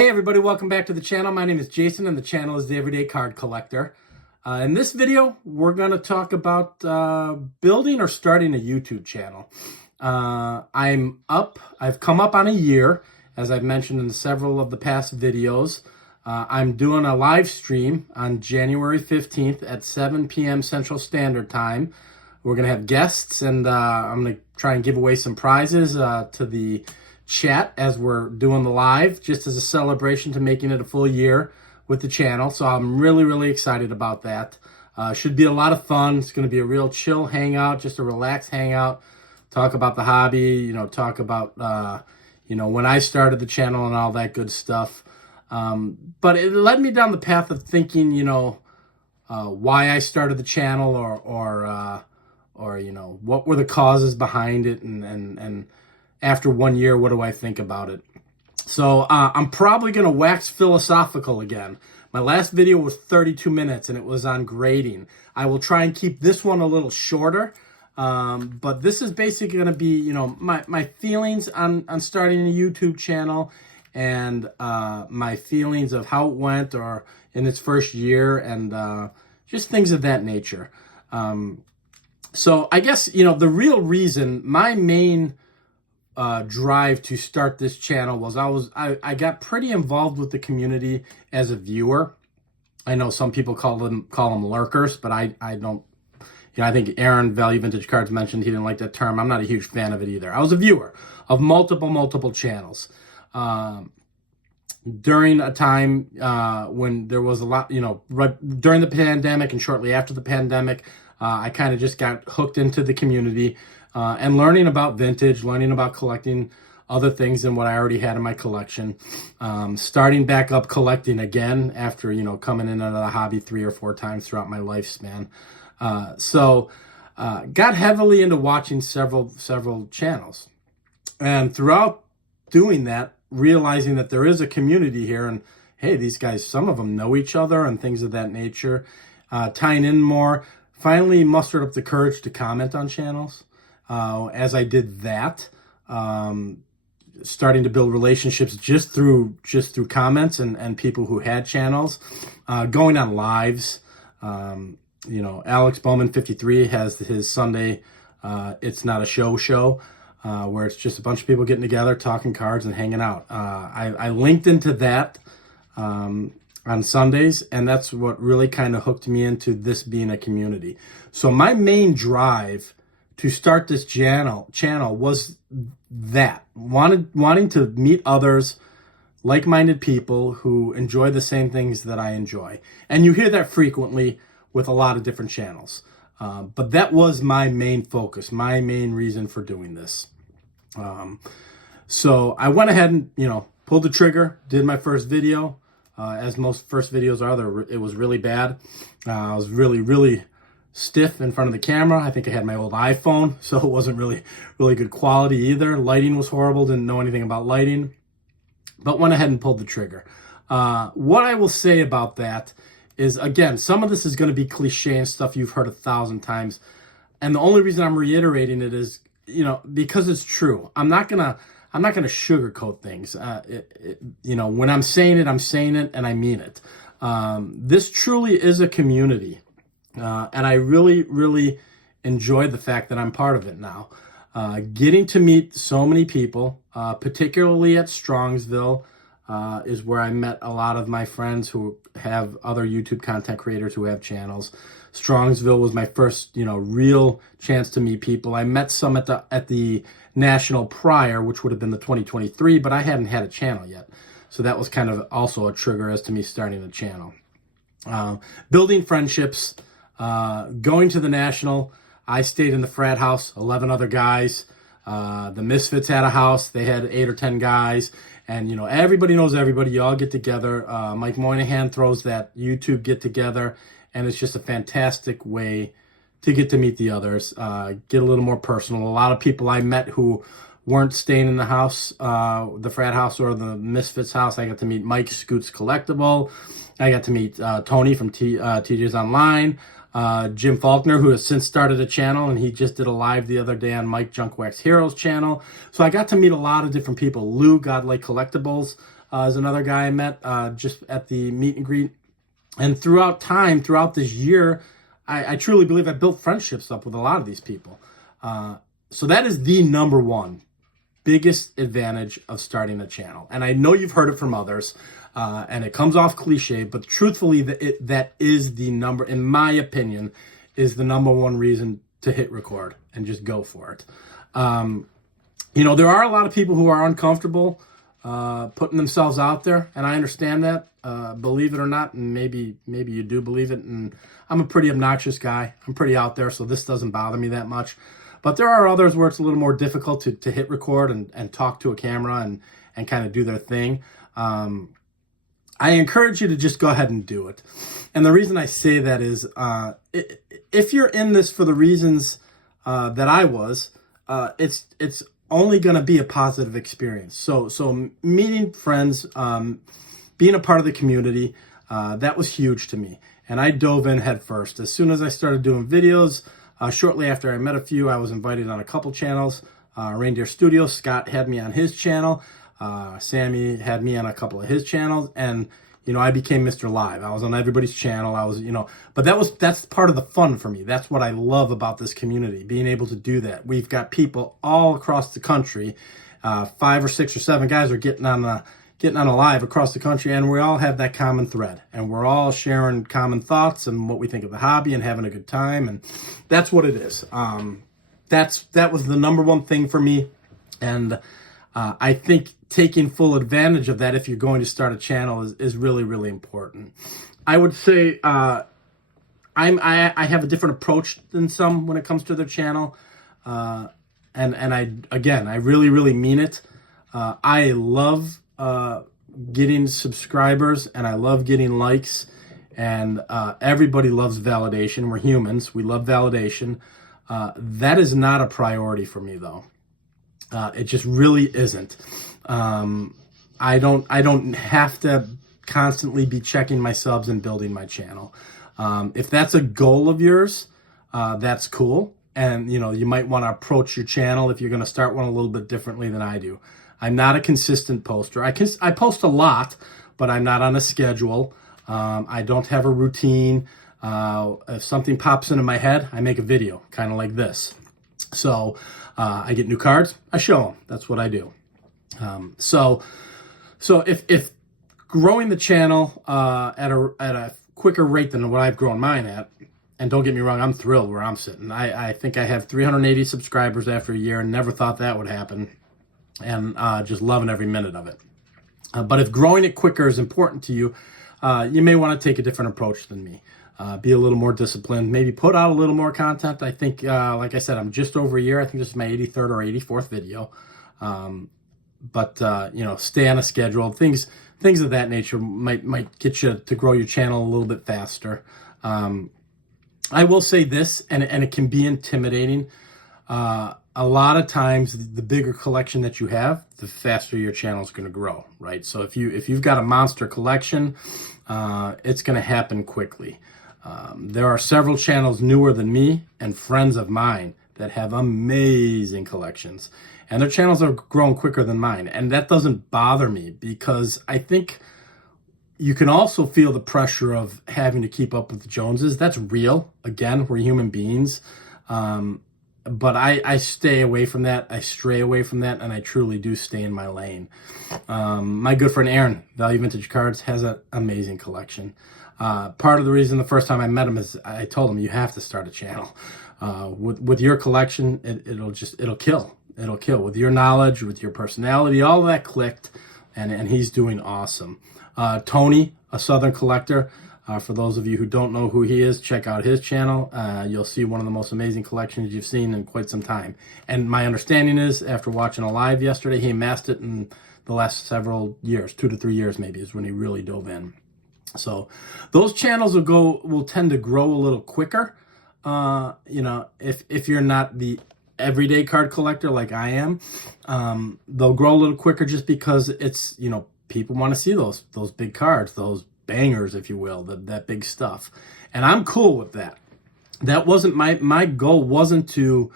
Hey everybody, welcome back to the channel. My name is Jason and the channel is The Everyday Card Collector. In this video, we're going to talk about building or starting a YouTube channel. I've come up on a year, as I've mentioned in several of the past videos. I'm doing a live stream on January 15th at 7 p.m. Central Standard Time. We're going to have guests and I'm going to try and give away some prizes to the chat as we're doing the live, just as a celebration to making it a full year with the channel. So I'm really excited about that. Should be a lot of fun. It's going to be a real chill hangout, just a relaxed hangout. Talk about the hobby, talk about when I started the channel and all that good stuff. But it led me down the path of thinking, why I started the channel or what were the causes behind it, and after 1 year, what do I think about it? So I'm probably going to wax philosophical again. My last video was 32 minutes, and it was on grading. I will try and keep this one a little shorter, but this is basically going to be, my feelings on starting a YouTube channel and my feelings of how it went or in its first year and just things of that nature. So I guess, the real reason, my main drive to start this channel was I got pretty involved with the community as a viewer. I know some people call them lurkers, but I don't. I think Aaron Value Vintage Cards mentioned he didn't like that term. I'm not a huge fan of it either. I was a viewer of multiple channels. During a time when there was a lot, right during the pandemic and shortly after the pandemic, I kind of just got hooked into the community. And learning about vintage, learning about collecting other things than what I already had in my collection. Starting back up collecting again after, coming in and out of the hobby 3 or 4 times throughout my lifespan. So got heavily into watching several channels. And throughout doing that, realizing that there is a community here and, hey, these guys, some of them know each other and things of that nature. Tying in more, finally mustered up the courage to comment on channels. As I did that, starting to build relationships just through comments and people who had channels, going on lives. Alex Bowman 53 has his Sunday It's Not a Show where it's just a bunch of people getting together, talking cards and hanging out. I linked into that on Sundays, and that's what really kind of hooked me into this being a community. So my main drive to start this channel was that wanting to meet others, like-minded people who enjoy the same things that I enjoy. And you hear that frequently with a lot of different channels. But that was my main focus, my main reason for doing this. So I went ahead and, pulled the trigger, did my first video. As most first videos are, it was really bad. I was really stiff in front of the camera. I think I had my old iPhone, so it wasn't really good quality either. Lighting was horrible, didn't know anything about lighting, but went ahead and pulled the trigger. What I will say about that is, again, some of this is going to be cliche and stuff you've heard 1,000 times, and the only reason I'm reiterating it is, because it's true. I'm not gonna sugarcoat things. When I'm saying it and I mean it. This truly is a community. And I really enjoy the fact that I'm part of it now. Getting to meet so many people, particularly at Strongsville, is where I met a lot of my friends who have other YouTube content creators who have channels. Strongsville was my first, real chance to meet people. I met some at the National prior, which would have been the 2023, but I hadn't had a channel yet. So that was kind of also a trigger as to me starting a channel. Building friendships. Going to the National, I stayed in the frat house, 11 other guys. The Misfits had a house. They had 8 or 10 guys. And, everybody knows everybody. You all get together. Mike Moynihan throws that YouTube get-together. And it's just a fantastic way to get to meet the others, get a little more personal. A lot of people I met who weren't staying in the house, the frat house or the Misfits house. I got to meet Mike Scoots Collectible. I got to meet Tony from TJ's Online. Jim Faulkner, who has since started a channel, and he just did a live the other day on Mike Junkwax Heroes channel. So I got to meet a lot of different people. Lou, Godlike Collectibles, is another guy I met just at the meet and greet. And throughout this year, I truly believe I built friendships up with a lot of these people. So that is the number one biggest advantage of starting a channel. And I know you've heard it from others, and it comes off cliche, but truthfully, that is the number, in my opinion, is the number one reason to hit record and just go for it. There are a lot of people who are uncomfortable putting themselves out there, and I understand that. Believe it or not, and maybe you do believe it, and I'm a pretty obnoxious guy. I'm pretty out there, so this doesn't bother me that much. But there are others where it's a little more difficult to hit record and talk to a camera and kind of do their thing. I encourage you to just go ahead and do it. And the reason I say that is if you're in this for the reasons that I was, it's only going to be a positive experience. So meeting friends, being a part of the community, that was huge to me. And I dove in head first. As soon as I started doing videos, shortly after I met a few, I was invited on a couple channels. Reindeer Studios, Scott had me on his channel. Sammy had me on a couple of his channels. And, I became Mr. Live. I was on everybody's channel. I was, but that's part of the fun for me. That's what I love about this community, being able to do that. We've got people all across the country. 5 or 6 or 7 guys are getting on a live across the country, and we all have that common thread, and we're all sharing common thoughts and what we think of the hobby and having a good time, and that's what it is. That was the number one thing for me, and I think taking full advantage of that if you're going to start a channel is really, really important. I would say I have a different approach than some when it comes to their channel, and I really, really mean it. I love getting subscribers, and I love getting likes, and everybody loves validation. We're humans. We love validation. That is not a priority for me, though. It just really isn't. I don't have to constantly be checking my subs and building my channel. If that's a goal of yours, that's cool. And, you might want to approach your channel if you're going to start one a little bit differently than I do. I'm not a consistent poster. I post a lot, but I'm not on a schedule. I don't have a routine. If something pops into my head, I make a video, kind of like this. So I get new cards, I show them. That's what I do. So if growing the channel at a quicker rate than what I've grown mine at, and don't get me wrong, I'm thrilled where I'm sitting. I think I have 380 subscribers after a year, and never thought that would happen. And just loving every minute of it. But if growing it quicker is important to you, you may want to take a different approach than me. Be a little more disciplined, maybe put out a little more content. I think, like I said, I'm just over a year. I think this is my 83rd or 84th video. But stay on a schedule. Things of that nature might get you to grow your channel a little bit faster. I will say this, and it can be intimidating. A lot of times, the bigger collection that you have, the faster your channel is going to grow, right? So if you've got a monster collection, it's going to happen quickly. There are several channels newer than me and friends of mine that have amazing collections, and their channels are growing quicker than mine. And that doesn't bother me, because I think you can also feel the pressure of having to keep up with the Joneses. That's real. Again, we're human beings. But I stay away from that. I stray away from that, and I truly do stay in my lane. My good friend Aaron, Value Vintage Cards, has an amazing collection. Part of the reason the first time I met him is I told him, you have to start a channel. With your collection, it'll kill. It'll kill. With your knowledge, with your personality, all that clicked, and he's doing awesome. Tony, a Southern collector. For those of you who don't know who he is, check out his channel. You'll see one of the most amazing collections you've seen in quite some time. And my understanding is, after watching a live yesterday, he amassed it in the last several years, 2 to 3 years maybe, is when he really dove in. So those channels will tend to grow a little quicker. If you're not the everyday card collector like I am, they'll grow a little quicker just because it's, people want to see those big cards, those bangers, if you will, that big stuff. And I'm cool with that. That wasn't my goal wasn't to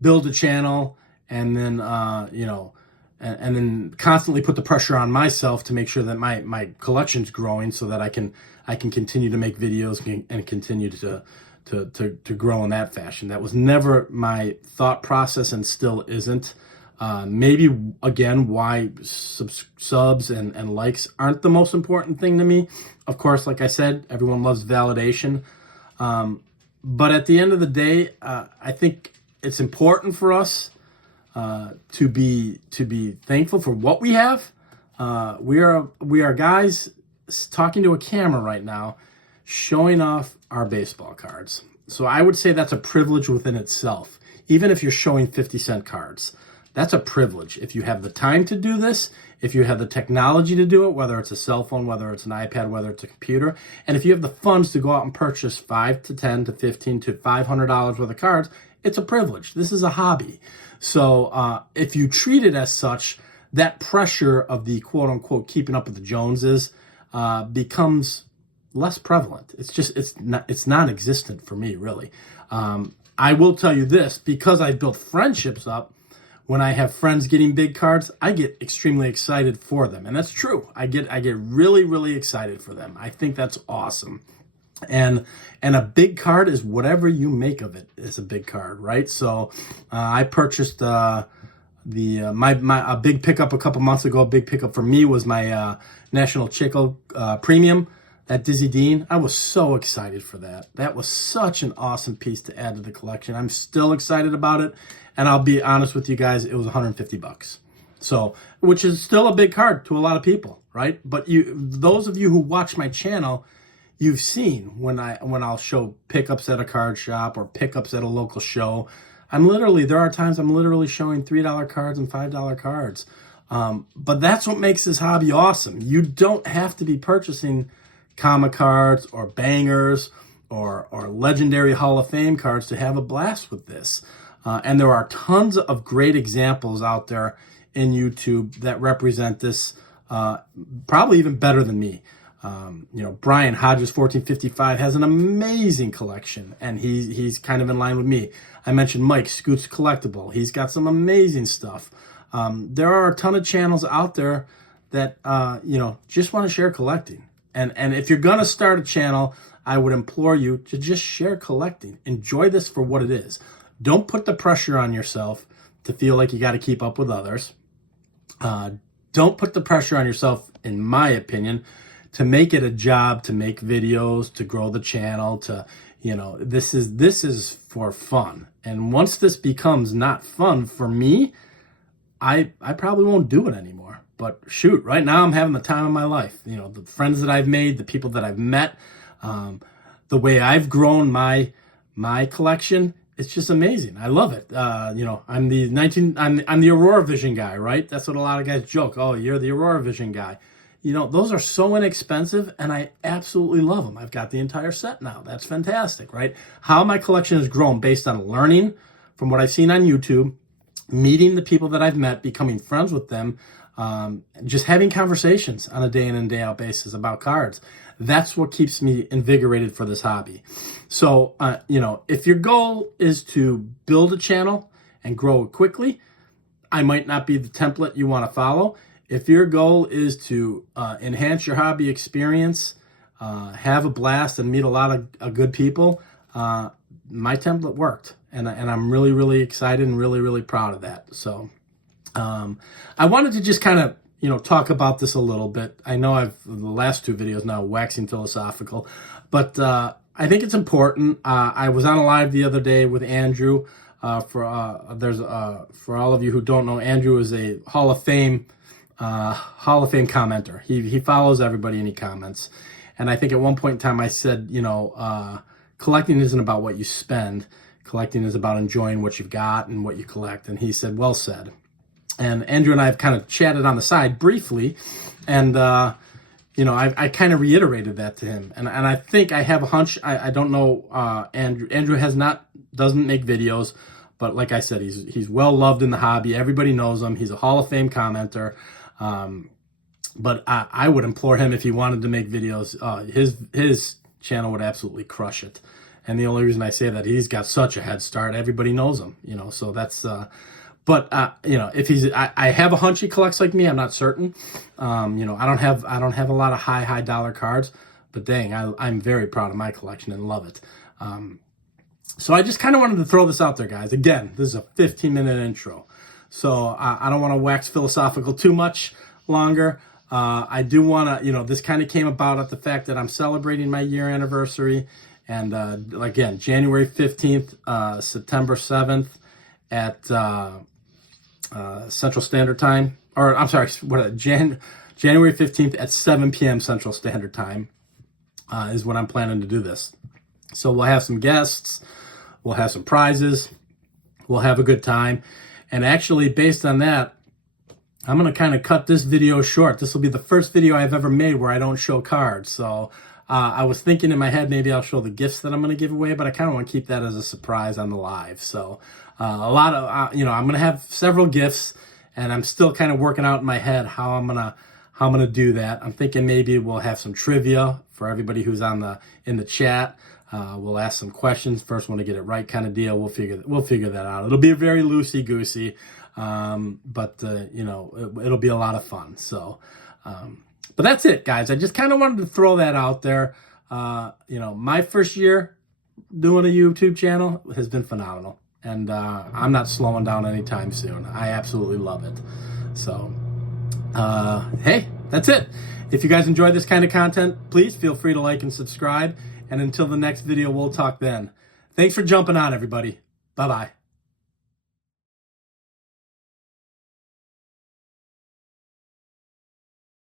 build a channel and then, and then constantly put the pressure on myself to make sure that my collection's growing so that I can continue to make videos and continue to grow in that fashion. That was never my thought process and still isn't. Maybe, again, why subs and likes aren't the most important thing to me. Of course, like I said, everyone loves validation. But at the end of the day, I think it's important for us to be thankful for what we have. We are guys talking to a camera right now, showing off our baseball cards. So I would say that's a privilege within itself. Even if you're showing 50-cent cards, that's a privilege. If you have the time to do this, if you have the technology to do it, whether it's a cell phone, whether it's an iPad, whether it's a computer, and if you have the funds to go out and purchase $5 to $10 to $15 to $500 worth of cards, it's a privilege. This is a hobby. So if you treat it as such, that pressure of the quote-unquote keeping up with the Joneses becomes less prevalent. It's non-existent for me, really. I will tell you this, because I built friendships up. When I have friends getting big cards, I get extremely excited for them, and that's true. I get really, really excited for them. I think that's awesome. And a big card is whatever you make of it is a big card, right? So I purchased a big pickup a couple months ago. A big pickup for me was my National Chico Premium at Dizzy Dean. I was so excited for that. That was such an awesome piece to add to the collection. I'm still excited about it. And I'll be honest with you guys, it was $150. So, which is still a big card to a lot of people, right? But those of you who watch my channel, you've seen when I'll show pickups at a card shop or pickups at a local show. There are times I'm literally showing $3 cards and $5 cards. But that's what makes this hobby awesome. You don't have to be purchasing comic cards or bangers or legendary Hall of Fame cards to have a blast with this. And there are tons of great examples out there in YouTube that represent this probably even better than me. Brian Hodges 1455 has an amazing collection, and he's kind of in line with me. I mentioned Mike Scoots Collectible. He's got some amazing stuff. There are a ton of channels out there that just want to share collecting. And if you're gonna start a channel, I would implore you to just share collecting. Enjoy this for what it is. Don't put the pressure on yourself to feel like you got to keep up with others. Don't put the pressure on yourself, in my opinion, to make it a job, to make videos, to grow the channel, this is for fun. And once this becomes not fun for me, I probably won't do it anymore. But shoot, right now I'm having the time of my life. The friends that I've made, the people that I've met, the way I've grown my collection, it's just amazing. I love it. I'm the Aurora Vision guy, right? That's what a lot of guys joke. Oh, you're the Aurora Vision guy. Those are so inexpensive, and I absolutely love them. I've got the entire set now. That's fantastic, right? How my collection has grown based on learning from what I've seen on YouTube, meeting the people that I've met, becoming friends with them, just having conversations on a day in and day out basis about cards. That's what keeps me invigorated for this hobby. So, if your goal is to build a channel and grow it quickly, I might not be the template you want to follow. If your goal is to enhance your hobby experience, have a blast, and meet a lot of good people, my template worked. And I'm really, really excited and really, really proud of that. So I wanted to just kind of talk about this a little bit. I know the last two videos now waxing philosophical, but I think it's important. I was on a live the other day with Andrew. For all of you who don't know, Andrew is a Hall of Fame commenter. He follows everybody and he comments. And I think at one point in time I said, collecting isn't about what you spend. Collecting is about enjoying what you've got and what you collect. And he said, well said. And Andrew and I have kind of chatted on the side briefly, and I kind of reiterated that to him. And I think I have a hunch. I don't know. Andrew doesn't make videos, but like I said, he's well loved in the hobby. Everybody knows him. He's a Hall of Fame commenter. But I would implore him, if he wanted to make videos, his channel would absolutely crush it. And the only reason I say that, he's got such a head start. Everybody knows him. So that's. But if he's, I have a hunch he collects like me. I'm not certain. I don't have a lot of high dollar cards, but dang, I'm very proud of my collection and love it. So I just kind of wanted to throw this out there, guys. Again, this is a 15-minute intro, so I don't want to wax philosophical too much longer. I do want to, this kind of came about at the fact that I'm celebrating my year anniversary, and again, January 15th, September 7th at Central Standard Time, or I'm sorry, January 15th at 7 p.m. Central Standard Time is when I'm planning to do this. So we'll have some guests, we'll have some prizes, we'll have a good time. And actually, based on that, I'm going to kind of cut this video short. This will be the first video I've ever made where I don't show cards. So I was thinking in my head, maybe I'll show the gifts that I'm going to give away, but I kind of want to keep that as a surprise on the live. So a lot of, I'm going to have several gifts, and I'm still kind of working out in my head how I'm going to do that. I'm thinking maybe we'll have some trivia for everybody who's in the chat. We'll ask some questions. First one to get it right kind of deal. We'll figure that out. It'll be very loosey-goosey, but it'll be a lot of fun. So, but that's it, guys. I just kind of wanted to throw that out there. My first year doing a YouTube channel has been phenomenal, and I'm not slowing down anytime soon. I absolutely love it. So, hey, that's it. If you guys enjoy this kind of content, please feel free to like and subscribe. And until the next video, we'll talk then. Thanks for jumping on, everybody. Bye-bye.